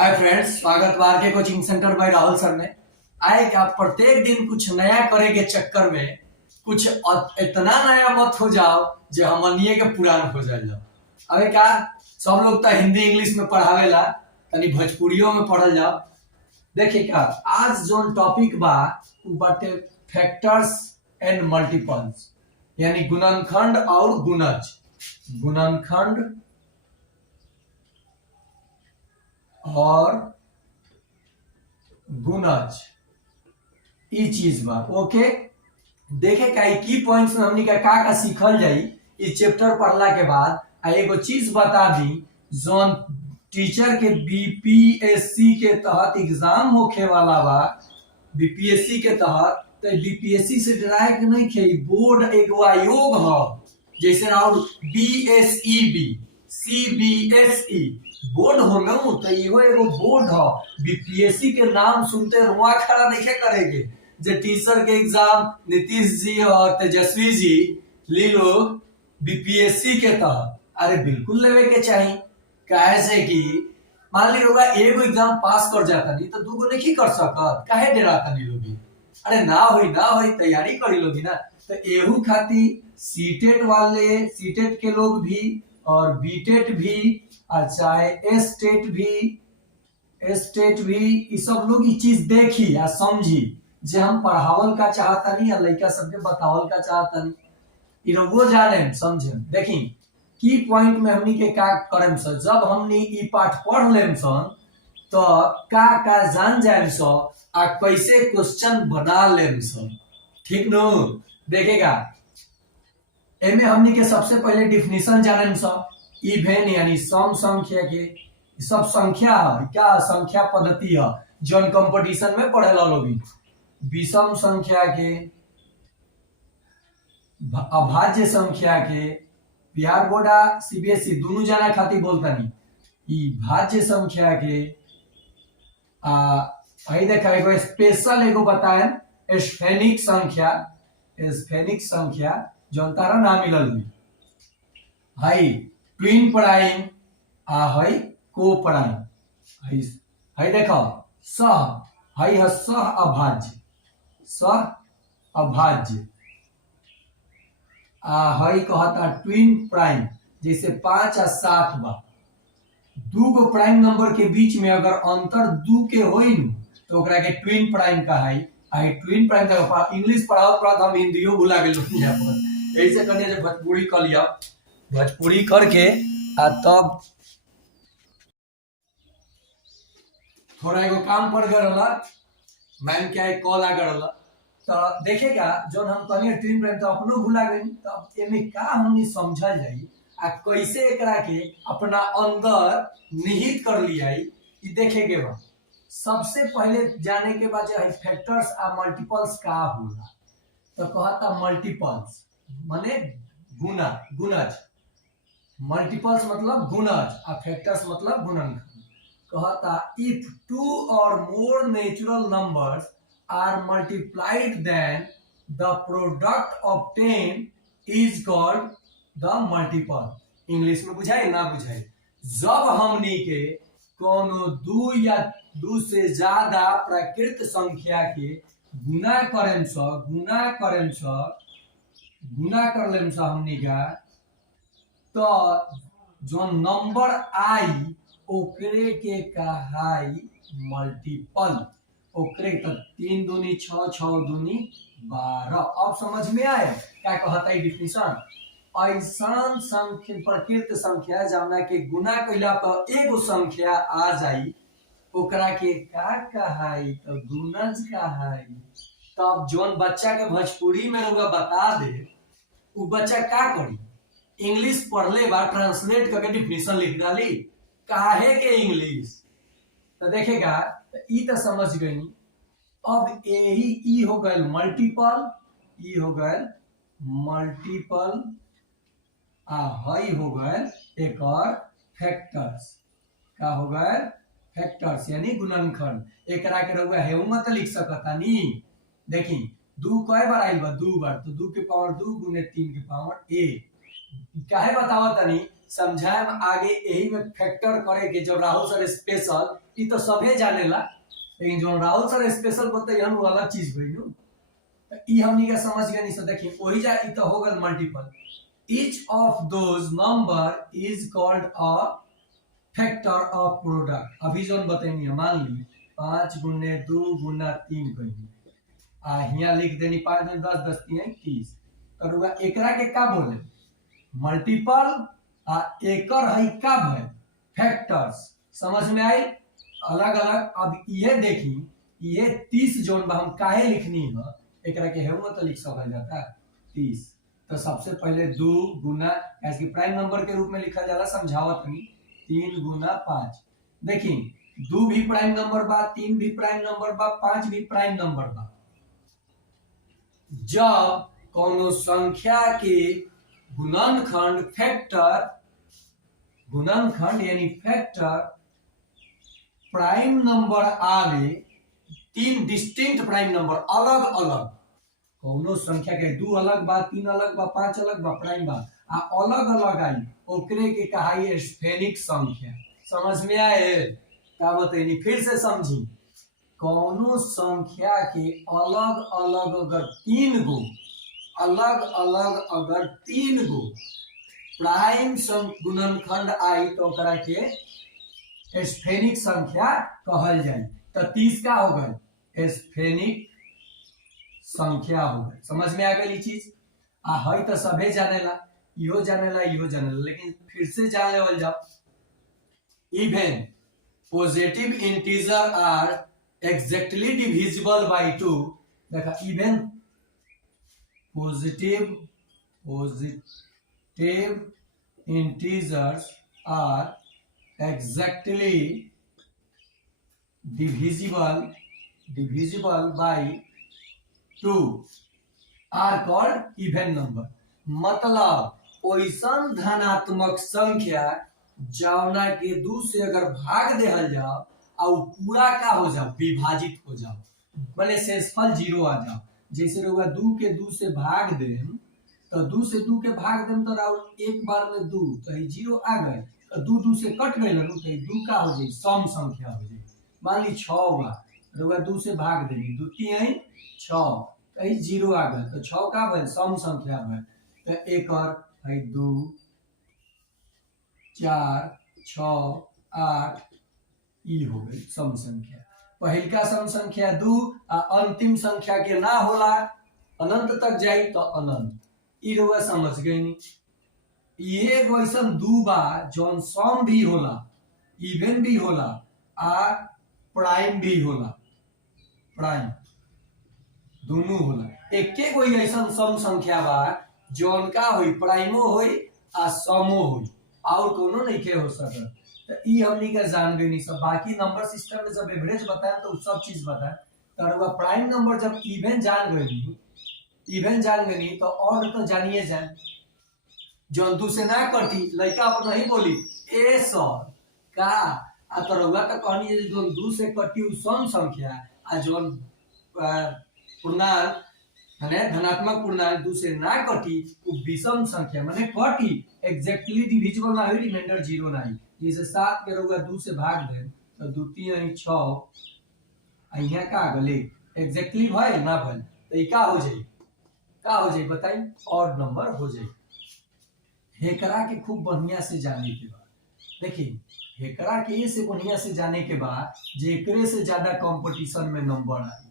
Hi friends, स्वागत बा आर के कोचिंग सेंटर बाय राहुल सर में। आए क्या प्रत्येक दिन कुछ नया करे के चक्कर में कुछ इतना नया मत हो जाओ जो हमनिए के पुरान हो जाए। अबे क्या सब लोग तो हिंदी इंग्लिश में पढ़ावेला, तनी भोजपुरियों में पढ़ल जाओ। देखिए क्या आज जो टॉपिक बा उ बाटे फैक्टर्स एंड मल्टीपल्स, यानी गुणनखंड और गुणज। गुणनखंड और गुणज ई चीज बा। ओके, देखे का की पॉइंट्स में हमनी का सीखल जाई इस चैप्टर पढ़ला के बाद। एगो चीज बता दी, जोन टीचर के बीपीएससी के तहत एग्जाम होखे वाला बा, बीपीएससी के तहत, तो बीपीएससी से डराए के नहीं खे। बोर्ड एगो आयोग ह, जैसे और बीएसईबी, सीबीएसई बोर्ड हो ना, तो इहो एगो बोर्ड ह। बीपीएससी के नाम सुनते रुआ खड़ा नहीं करेंगे। जो टीचर के एग्जाम नीतीश जी और तेजस्वी जी ली लो बीपीएससी के तहत, अरे बिल्कुल लेवे के चाहिए। काहे से कि मान ली होगा एगो एग्जाम पास कर जाता नहीं तो दूगो नहीं कर सकत, काहे डराता नहीं लोगी। अरे ना होई तैयारी करी लोगी ना। तो एहू खातिर सीटेट वाले, सीटेट के लोग भी और बीटेट भी, और चाहे एस्टेट भी ये सब लोग ये चीज देखी या समझी जे हम पढ़ावल का चाहता नहीं या लड़का सबके बतावल का चाहता नहीं। वो जाने समझे। देखी की पॉइंट में हमनी के का करम सर, जब हमनी ई पाठ पढ़ लेम सन तो का जान जाए सो आ कैसे क्वेश्चन बना लेम सन। ठीक नो, देखेगा एमे हमनी के सबसे पहले डिफिनीशन जाने सो। इवेन यानी सम संख्या के सब संख्या है, क्या संख्या पद्धति है जौन कंपटीशन में पढ़ेला लोगी। विषम संख्या के, अभाज्य संख्या के, बिहार बोर्ड सीबीएसई दोनों जाना खातिर बोलता नहीं। ई भाज्य संख्या के आई देखा एगो स्पेशल एगो बताए स्फेनिक संख्या, स्फेनिक संख्या जौन तारा ना मिलल हुई। हाई ट्विन प्राइम आ हई को प्राइम, हई देखो सह, हई है सह अभाज्य, सह अभाज्य। आ हई कहता ट्विन प्राइम, जैसे 5 और 7 बा। दू गो प्राइम नंबर के बीच में अगर अंतर 2 के होई न तो ओकरा के ट्विन प्राइम कहाई। आई ट्विन प्राइम का इंग्लिश पढ़ाओ हम हिंदियो भुला गेल यहाँ पर। ऐसे करने से भोजपुरी कर लिया, भोजपुरी करके आ तब थोड़ा एगो काम पड़ गया, मैम क्या एक कॉल आ गया। तो देखेगा जो हम कहनी ट्विन प्राइम तो अपनो भुला गई। तो एमे का हमनी समझल जाई आ कैसे एकरा के अपना अंदर निहित कर लिया ई देखे के बा। सबसे पहले जाने के बाद जो फैक्टर्स आ मल्टीपल्स का होला, तो कहता मल्टीपल्स माने गुना, गुणज। मल्टीपल्स मतलब गुणज आ फैक्टर्स मतलब गुणनखंड। कहता if 2 or more natural numbers are multiplied then the product obtained is called the multiple। English में बुझाए ना बुझाए, जब हमनी के कोनो 2 या 2 से ज्यादा प्राकृत संख्या के गुना करें कर लेम हमनी का, तो जो नंबर आई ओकरे के कहाई मल्टीपल। ओकरे तो 3 दूनी 6, 6 दूनी 12। अब समझ में आए क्या कहता है डिफिनेशन। ऐसा संख्या प्रकृत संख्या जमना के गुना कैला पर एगो संख्या आ जाई, ओकरा के का कहाई तो गुणज कहाई। तब जोन बच्चा के भोजपुरी में होगा बता दे, वो बच्चा का करी, इंग्लिश पढ़ले बा ट्रांसलेट करके डिफिनेशन लिख डाली। काहे के इंग्लिश तो देखेगा तो ई तो समझ गई। अब यही ई हो गए मल्टीपल, ई हो गए मल्टीपल, आ हई हो गए एक और फैक्टर्स। का हो गए फैक्टर्स यानी गुणनखंड। एकरा के रहुआ हेउ मत लिख सकता नी। देखी 2 कई बार आइल बा, 2 बार, तो 2 के पावर 2 गुने 3 के पावर 1। काहे बताओ तनी समझाए में आगे, यही में फैक्टर करे के जब राहुल सर स्पेशल ई तो सभे जानेला, लेकिन जो राहुल सर स्पेशल बताइए हम अलग चीज भइल ई हमनी के समझ गए नहीं। देखिए वही जा ई तो हो गल मल्टीपल। ईच ऑफ दोज number is called a factor of product. अभी जो बताइए मान ली 5 गुने 2 गुना 3 कही आ हिया लिख देनी 5 गुने 10 10 3 30 तो एकरा के का बोले मल्टीपल आ एकर है का भइल फैक्टर्स। समझ में आई अलग अलग। अब ये देखी ये 30 जोन बा हम काहे लिखनी है एकरा के हेउ तो लिख सकल जाता 30। तो सबसे पहले 2 गुना ऐसे प्राइम नंबर के रूप में लिखा जाला समझावत नहीं 3 गुना 5। देखिए 2 भी प्राइम नंबर बा 3 भी प्राइम नंबर बा 5 भी प्राइम नंबर बा। जब कोनो संख्या के गुणनखंड फैक्टर गुणनखंड यानी फैक्टर प्राइम नंबर आवे 3 डिस्टिंक्ट प्राइम नंबर अलग अलग कोनो संख्या के 2 अलग बा 3 अलग बा 5 अलग बा प्राइम बा आ अलग अलग आई ओकरे के कहाई स्फेनिक संख्या। समझ में आए का बताइए फिर से समझी कोनो संख्या के अलग अलग अगर 3 गो अलग अलग अगर 3 गो प्राइम गुणनखंड आई तो ओकरा के स्फेनिक संख्या कहल जाए। तो 30 का हो गए स्फेनिक संख्या हो गई। समझ में आ गई चीज आ है तो सभे जानेला इहो जानेला लेकिन फिर से जान लेवल जाओ। Even positive integer are exactly divisible by 2। देखा even positive integers are exactly divisible by 2 are called even number। मतलब ओइसन धनात्मक संख्या जौना के 2 से अगर भाग देहल जाओ और पूरा का हो जाओ विभाजित हो जाओ माने शेषफल 0 आ जाओ। जैसे रहुआ 2 के 2 से भाग देम तो 2 से 2 के भाग देम तो राउर एक बार में 2 तो 0 आ गए तो 2 2 से कट गए तो 2 का हो जाए सम संख्या हो जाए। मान ली 6 हुआ रहुआ 2 से भाग देनी 2 3 6 कहीं 0 आ गए तो 6 का भइल सम संख्या भइल। तो एक और है 2 4 6 8 ई हो गई सम संख्या। पहिलका सम संख्या 2 आ अंतिम संख्या के ना होला अनंत तक जाई तो अनंत ई रहुआ समझ गई नी। ये वैसन 2 बा जौन सम भी होला इवन भी होला आ प्राइम भी होला प्राइम दोनों होला। एके कोई ऐसा सम संख्या बा जौन का होई प्राइमो होई आ समो होई और कोनो नहीं के हो सकत। तो ई हमनी के जान गई नहीं सब बाकी नंबर सिस्टम में जब एवरेज बताए तो सब चीज बताए तो प्राइम नंबर जब इवन जान गई तो और तो जानिए जाए जौन 2 से ना कटी लड़का अपना ही बोली ए सर का आ तो रहुआ तो कहनी जो 2 से कटी सम संख्या आ जो पूर्णांक माने धनात्मक पूर्णांक 2 से ना कटी वो विषम संख्या माने कटी एग्जैक्टली डिविजिबल ना हुई रिमाइंडर 0 ना आई। जैसे 7 के रहुआ 2 से भाग दे तो 2 3 6 आ यहाँ का गले एग्जैक्टली भाई ना भाई तो ये का हो जाए बताई और नंबर हो जाए। हेकरा के खूब बढ़िया से जाने के बाद देखिए हेकरा के से बढ़िया से जाने के बाद जेकरे से ज्यादा कंपटीशन में नंबर आई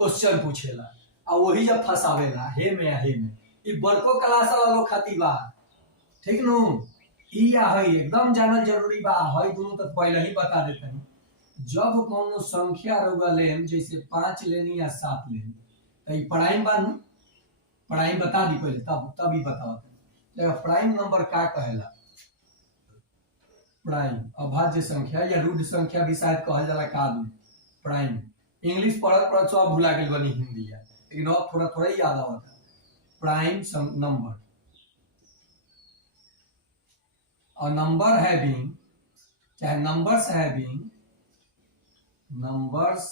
क्वेश्चन पूछेला आ वही जब फसावेला हे में ई बड़को क्लास वाला लोग खातिर बा ठीक नु ई या है एकदम जानल जरूरी बा है दोनों तो पहले ही बता देते हैं। जब कोनो संख्या रहुआ लेम जैसे 5 लेनी या 7 लेनी तो ई प्राइम बा प्राइम बता दी पहले तब ही बताओ प्राइम नंबर का कहेला प्राइम अभाज्य संख्या या रूढ़ संख्या भी शायद कहल जाला का प्राइम। इंग्लिश पढ़त सब भुला गेल बनी हिंदी है लेकिन अब थोड़ा थोड़ा याद आवता प्राइम नंबर और नंबर हैविंग चाहे numbers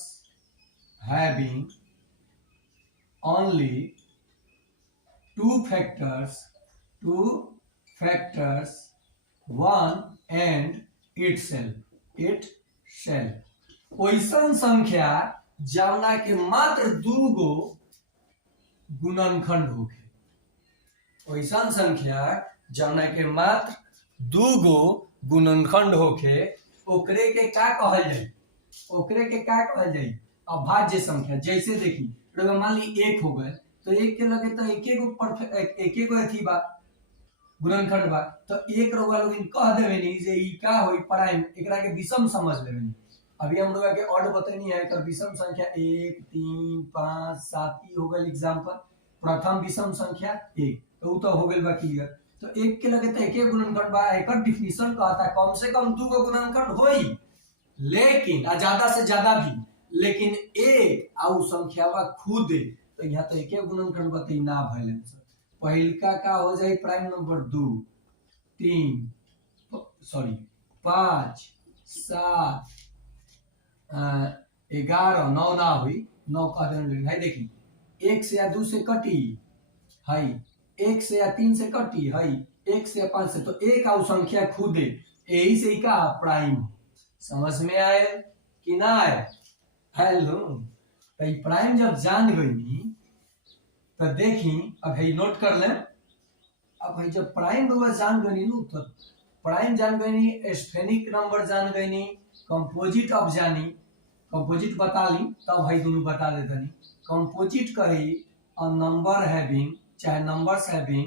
having only two factors factors 1 and itself ओइसन संख्या जवना के मात्र 2 गो गुणनखंड होखे ओइसन संख्या जवना के मात्र 2 गो गुणनखंड होखे ओकरे के का कहल जाई अभाज्य संख्या। जैसे देखी मान ली 1 हो गए तो 1 के लगे तो एके गो अथी बा गुणनखंड बा तो 1 रउआ लोग कह देवे नी जे ई का होई प्राइम एकरा के विषम समझ लेवे नी। अभी हम लोग के ऑर्डर बतैनी है एकर विषम संख्या 1 3 5 7 ई हो गइल एग्जांपल प्रथम विषम संख्या 1 तो उ तो हो गइल बा क्लियर। तो 1 के लगे तो एके गुणनखंड बा एकर डेफिनेशन कहता कम से कम 2 गो गुणनखंड होई लेकिन ज्यादा से ज्यादा भी लेकिन ए आउ संख्या बा खुद तो यहाँ तो एके गुणनखंड बताई ना भइल आंसर। पहिलका का हो जाए प्राइम नंबर 2 3 5 7 11 9 ना हुई 9 का है देखी 1 से या 2 से कटी है 1 से या 3 से कटी है 1 से या 5 से तो एक आउ संख्या खुद यही से ही का प्राइम। समझ में आए कि ना आए? हेलो तो प्राइम जब जान गई तो देखी अब है नोट कर ले। अब भाई जब प्राइम जान गई नु तो प्राइम जान गई स्फेनिक नंबर जान गई कंपोजिट अब जानी कंपोजिट बता ली तब भाई दोनों बता देते नहीं। कंपोजिट कही अ नंबर हैविंग चाहे नंबर्स हैविंग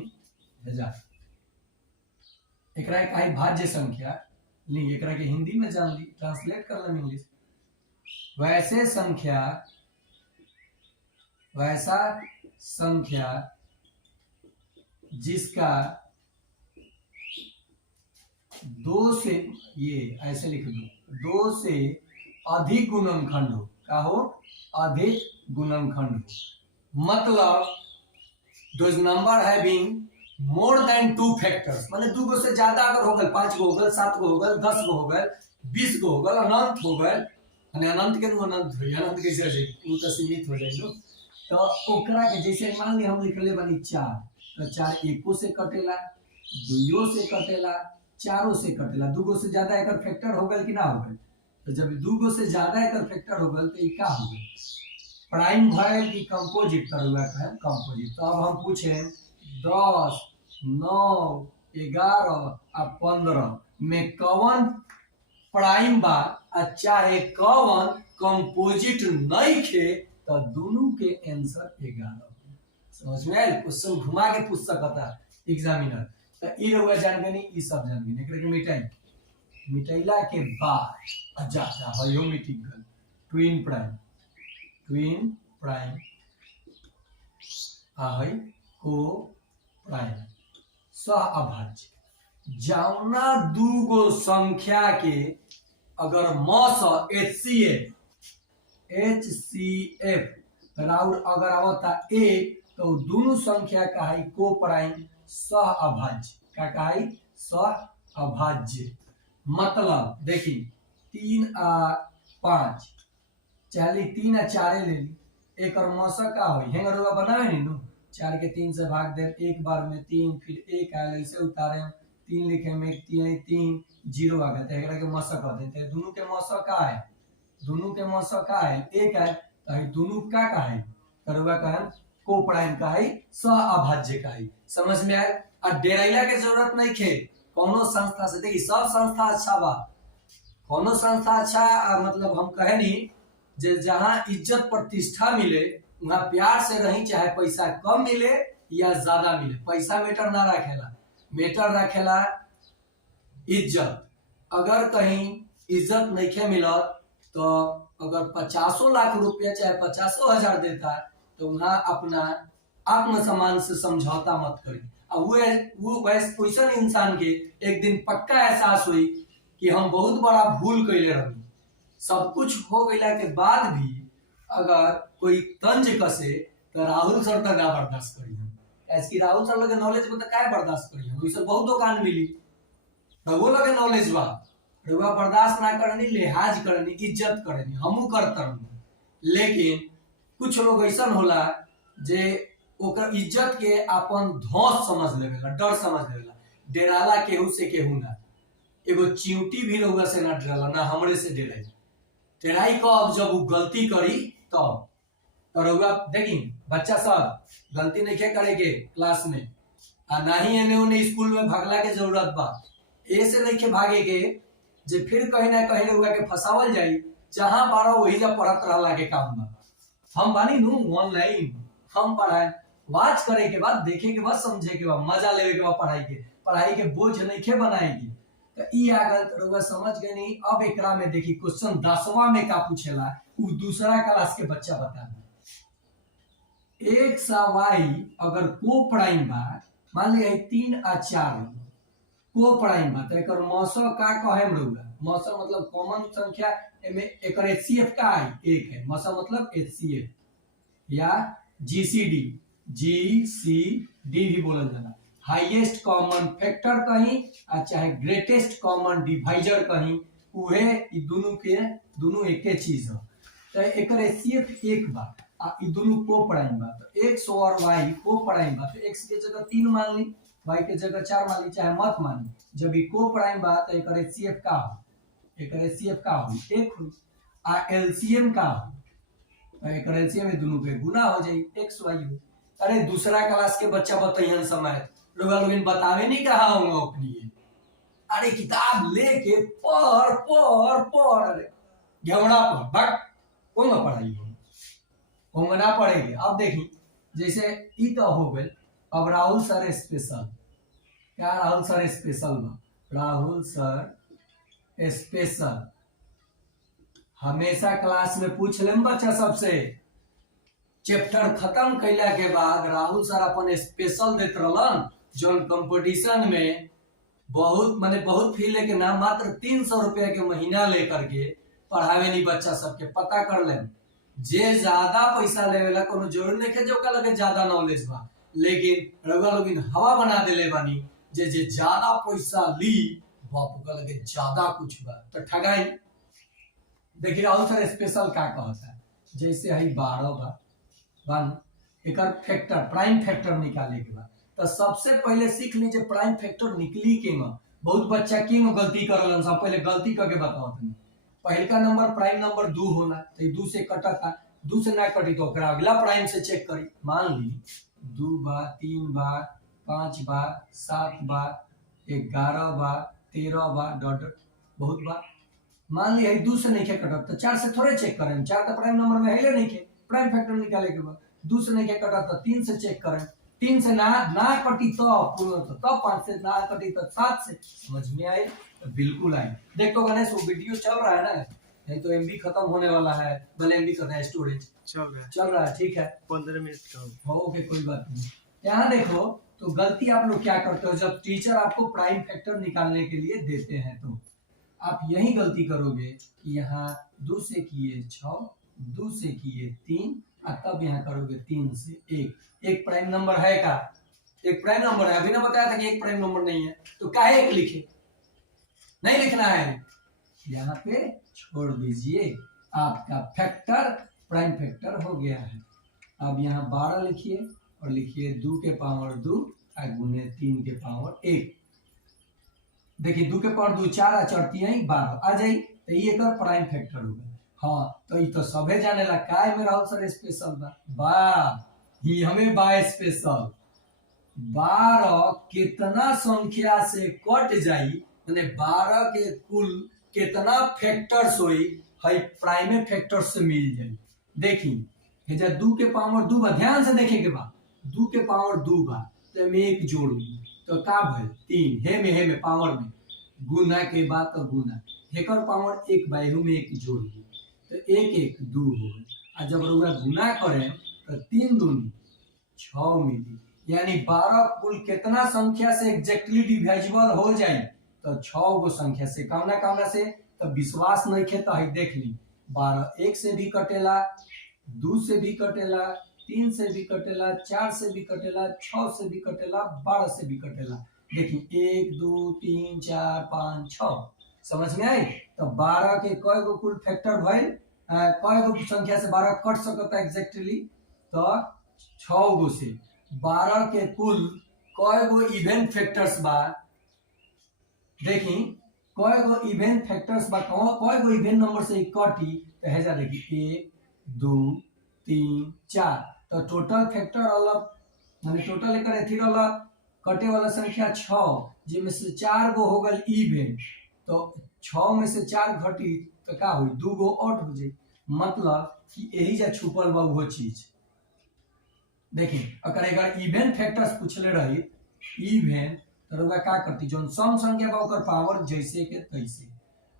एकरा कही भाज्य संख्या ली एकरा के हिंदी में जान ली ट्रांसलेट कर लें इंग्लिश। वैसा संख्या जिसका 2 से ये ऐसे लिख दो 2 से अधिक गुणनखंड हो का हो अधिक गुणनखंड हो मतलब दोज number having more than 2 factors माने 2 गो से ज्यादा अगर हो गए 5 गो हो गए 7 गो हो गए 10 गो हो गए 20 गो हो गए अनंत हो गए अनंत के अनंत हो अनंत कैसे हो जाए वो तो सीमित हो जाए नो। तो ओकरा के जैसे मान ली हम लिखले बानी 4 तो 4 एको से कटेला 2 से कटेला 4 से कटेला 2 गो से ज्यादा एकर फैक्टर हो गए कि ना हो गए। तो जब 2 गो से ज्यादा एकर फैक्टर हो गए तो ई का हो गए प्राइम भइल कि कंपोजिट करुआ का कंपोजिट। तो अब हम पूछे 10 9 11 और 15 में कौन प्राइम बा चाहे कौन कंपोजिट नहीं खे तो दोनों के आंसर 11। समझ में आयल? क्वेश्चन घुमा के पूछ सकता एग्जामिनर। तो ई रउआ जान गनी ई सब जान गनी एकरा के मिटाइला के बाद अच्छा हयो मिट गल ट्विन प्राइम आ है को प्राइम सह अभाज्य जौना 2 गो संख्या के अगर मस HCF राउर अगर आवता ए तो दोनों संख्या का है को प्राइम सह अभाज्य का है सह अभाज्य। मतलब देखी 3 आ 5 चाहे 3 आ 4 ले ली एक और मस का हो हेंगरुआ बनावे नी नु 4 के 3 से भाग दे एक बार में 3 फिर 1 आए ऐसे उतारे 3 लिखे में 3 0 आ गए एकरा के मस कह देते दोनों के मस का है एक है तो दोनों का है करुआ का है को प्राइम का है सह अभाज्य का है। समझ में आए? और डेराइला के जरूरत नहीं खे कोनो संस्था से देखी सब संस्था अच्छा बा कोनो संस्था अच्छा मतलब हम कहे नहीं जे जहाँ इज्जत प्रतिष्ठा मिले वहाँ प्यार से रही चाहे पैसा कम मिले या ज्यादा मिले पैसा मैटर ना रखेला मैटर रखेला इज्जत। अगर कहीं इज्जत नहीं मिलत तो अगर 50 लाख रुपया चाहे 50,000 देता है तो वहाँ अपना आत्मसम्मान से समझौता मत करी। अब वो वैसे इंसान के एक दिन पक्का एहसास हुई कि हम बहुत बड़ा भूल कैले रही। सब कुछ हो गया के बाद भी अगर कोई तंज कसे तो राहुल सर तक ना बर्दाश्त करी हम ऐसे राहुल सर लगे नॉलेज को तो क्या बर्दाश्त करी हम वैसे बहुत दुकान मिली तो वो लगे नॉलेज बा रउआ बर्दाश्त ना करनी लिहाज करनी इज्जत करनी हमू करता लेकिन कुछ लोग ऐसा होला जे ओकर इज्जत के अपन धौस समझ लेवेला डर समझ लेवेला डेराला केहू से केहू ना, एगो चींटी भी रउआ से ना डराला, ना हमरे से डेराई। डेराई कब जब वो गलती करी तब। तो रउआ देखी बच्चा सब गलती नहीं क्या करेगे क्लास में, ना ही एने ओने स्कूल में भागला के जरूरत बा। ऐसे नहीं के भागे के जे फिर कहीं ना कहीं रउआ के फसावल जाई, जहां बारो वही जब पढ़त रहला के काम बा। हम बानी नू ऑनलाइन, हम पढ़ाए वाच करे के बाद, देखे के बाद, समझे के बाद, मजा लेवे के बाद पढ़ाई के बोझ नहीं के बनाएगी। तो ई आगल तो रउआ समझ गए नहीं। अब एकरा में देखी क्वेश्चन 10वां में का पूछेला, वो दूसरा क्लास के बच्चा बता। एक्स आ वाई अगर को प्राइम बा, मान लिया 3 आ 4 को प्राइम बा, तो एकर मौसा का कहेम रउआ। मौसा मतलब कॉमन संख्या, एमे एकर एचसीएफ का है 1 है। मौसा मतलब एचसीएफ या जीसीडी, जीसीडी भी बोलल जाला। हाईएस्ट कॉमन फैक्टर कहीं आ चाहे ग्रेटेस्ट कॉमन डिवाइजर कहीं, उहे ई दोनों एके चीज है। तो एकर एचसीएफ 1 बा आ ई दोनों को प्राइम बा। तो एक्स और वाई को प्राइम बा, तो एक्स के जगह 3 मान ली, वाई के जगह 4 मान ली, चाहे मत मानी। जब ई को प्राइम बा तो एकर एचसीएफ का हो, एकर एचसीएफ का हो 1 हुई। आ एलसीएम का हो, एकर एलसीएम में दोनों पे गुना हो जाई, एक्स वाई हो। अरे दूसरा क्लास के बच्चा बताइए समय लोग बतावे नहीं कहा हूँ अपनी। अरे किताब लेके पढ़ पढ़ पढ़, अरे घेवड़ा पढ़, बट कौन पढ़ाई हो ना पढ़ेगी। अब देखी जैसे ई तो हो गए। अब राहुल सर स्पेशल, क्या राहुल सर स्पेशल में, राहुल सर स्पेशल हमेशा क्लास में पूछ ले बच्चा सबसे। चैप्टर खत्म कैला के बाद राहुल सर अपन स्पेशल देते रहलन, जो कंपटीशन में बहुत माने बहुत फी लेके ना, मात्र 300 रुपया के महीना लेकर के पढ़ावे नहीं बच्चा सबके। पता कर ले, जे ज्यादा पैसा लेवेला कोनो जरूर नहीं के जो का लगे ज्यादा नॉलेज बा, लेकिन रउआ लोग हवा बना देले बानी जे जे ज्यादा पैसा ली बापू का लगे ज्यादा कुछ बा, तो ठगाई। देखिए राहुल सर स्पेशल का कहता है, जैसे है 12 बा, one acre factor prime factor निकाले के बाद, तो सबसे पहले सीख लीजिए प्राइम फैक्टर निकली के में। बहुत बच्चा की में गलती करलन, सब पहले गलती करके बताओ। पहले का नंबर प्राइम नंबर 2 होला, तो 2 से कटा था, 2 से ना कटी तो अगला प्राइम से चेक करी। मान ली 2 बा, 3 बा, 5 बा, 7 बा, 11 बा, 13 बा, डॉट बहुत बा। मान लिया 2 से नहीं कटा, तो 4 से थोड़े चेक करें, 4 तो प्राइम नंबर में है नहीं के, प्राइम फैक्टर निकाले के बाद 2 से नहीं कटा तो 3 से चेक करें, 3 से ना कटी तो 5 से ना कटी तो 7 से। समझ में आए? तो बिल्कुल आए। देखो गणेश वो वीडियो चल रहा है ना, नहीं तो एमबी खत्म होने वाला है, भले एमबी कर रहा है, स्टोरेज चल रहा है, ठीक है 15 मिनट का ओके, कोई बात नहीं। यहाँ देखो तो गलती आप लोग क्या करते हो, जब टीचर आपको प्राइम फैक्टर निकालने के लिए देते हैं तो आप यही गलती करोगे कि यहाँ 2 से किए 6, 2 से किए 3, तब यहाँ करोगे 3 से 1। एक प्राइम नंबर है का, एक प्राइम नंबर है, अभी ना बताया था कि एक प्राइम नंबर नहीं है, तो काहे एक लिखे, नहीं लिखना है, यहाँ पे छोड़ दीजिए। आपका फैक्टर प्राइम फैक्टर हो गया है। अब यहाँ 12 लिखिए और लिखिए 2 के पावर 2 गुने 3 के पावर 1। देखिए 2 के पावर 2 4 चढ़ती है 12 आ जाई, तो ये कर प्राइम फैक्टर होगा। हाँ तो ये तो सबे जाने ला काय में राहुल सर स्पेशल बा, ही हमें बा स्पेशल। 12 कितना संख्या से कट जाई, माने 12 के कुल कितना फैक्टर्स होई, है प्राइम फैक्टर से मिल जाई। देखी जब 2 के पावर 2 बा, ध्यान से देखे के बाद 2 के पावर 2 बा, तो में एक जोड़ी तो का भइल 3, हे में पावर में गुना के बाद तो गुना, हेकर पावर 1 बा, में एक जोड़ी तो 1 1 2 हो गए। जब रुआ गुना करें तो 3 दूनी 6 मिली, यानी 12 कुल कितना संख्या से एग्जैक्टली डिविजिबल हो जाए, तो 6 गो संख्या से। कामना से तो विश्वास नहीं खे तो देख ली, 12 1 से भी कटेला, 2 से भी कटेला, 3 से भी कटेला, 4 से भी कटेला, 6 से भी कटेला, 12 से भी कटेला। देखिए 1 2 3 4 5 6, समझ में आई? तो 12 के कई गो कुल फैक्टर भइल, कई गो संख्या से 12 कट सकता एग्जैक्टली, तो 6 गो से 12 के कुल कई गो इवेंट फैक्टर्स बा, देखी कय गो इवेंट फैक्टर्स बा, कय गो इवेंट नंबर से कटी तो हेजा देखी 1 2 3 4 तो टोटल फैक्टर अलग माने टोटल एकर एथी रहल कटे वाला संख्या 6 जिसमें से 4 गो हो गल इवेंट तो 6 में से 4 घटी तो का हुई 2 गो और हो जाई मतलब कि यही जा छुपल बा वो चीज। देखिए अगर एकर इवेंट फैक्टर्स पूछले रही इवेंट तो रउआ का करती जोन सम संख्या बा ओकर पावर जैसे के तैसे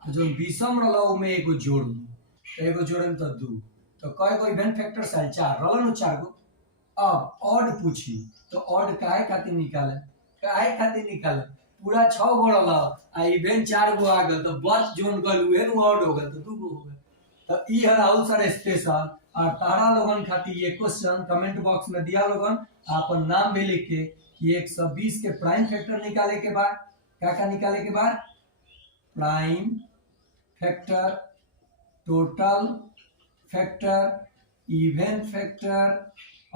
आ जोन विषम रहल ओमे एगो जोड़ दू तो एगो जोड़म तो 2 तो कय गो इवेंट फैक्टर्स आइल 4 रहल न 4 गो। अब ऑड पूछी तो ऑड काहे खातिर निकाले पूरा 6 गो रहल आ इवेंट 4 गो आ गल तो बच जोन गल उहे न ऑड हो गल तो 2 गो हो गल। तो ई है राहुल सर स्पेशल और तारा लोगन खातिर ये क्वेश्चन कमेंट बॉक्स में दिया लोगन अपन नाम भी लिख के कि 120 के प्राइम फैक्टर निकाले के बाद क्या निकाले के बाद prime factor total factor event factor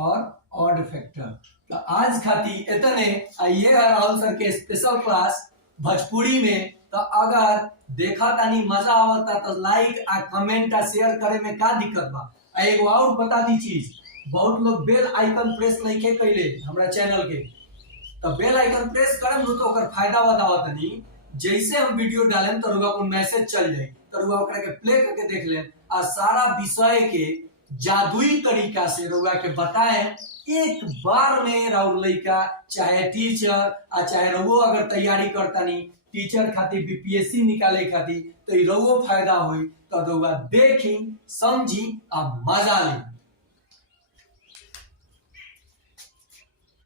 और ऑड फैक्टर। तो आज खातिर इतने आइए राहुल सर के स्पेशल क्लास भोजपुरी में। तो अगर देखा तानी मजा आवता तो लाइक आ कमेंट आ शेयर करे में का दिक्कत बा। एगो और बता दी चीज बहुत लोग बेल आइकन प्रेस नहीं के कैले हमरा चैनल के तो बेल आइकन प्रेस करम तो ओकर फायदा बतावा तनी जैसे हम वीडियो डालें तो रुआ को मैसेज चल जाए तो रुआ ओकरा के प्ले करके देख ले आ सारा विषय के जादुई तरीका से रुआ के बताएं एक बार में राउर लइका चाहे टीचर आ चाहे रउओ अगर तैयारी करतानी टीचर खातिर बीपीएससी निकाले खातिर तो रउओ फायदा हुई तो रउआ देखी समझी आ मजा ली।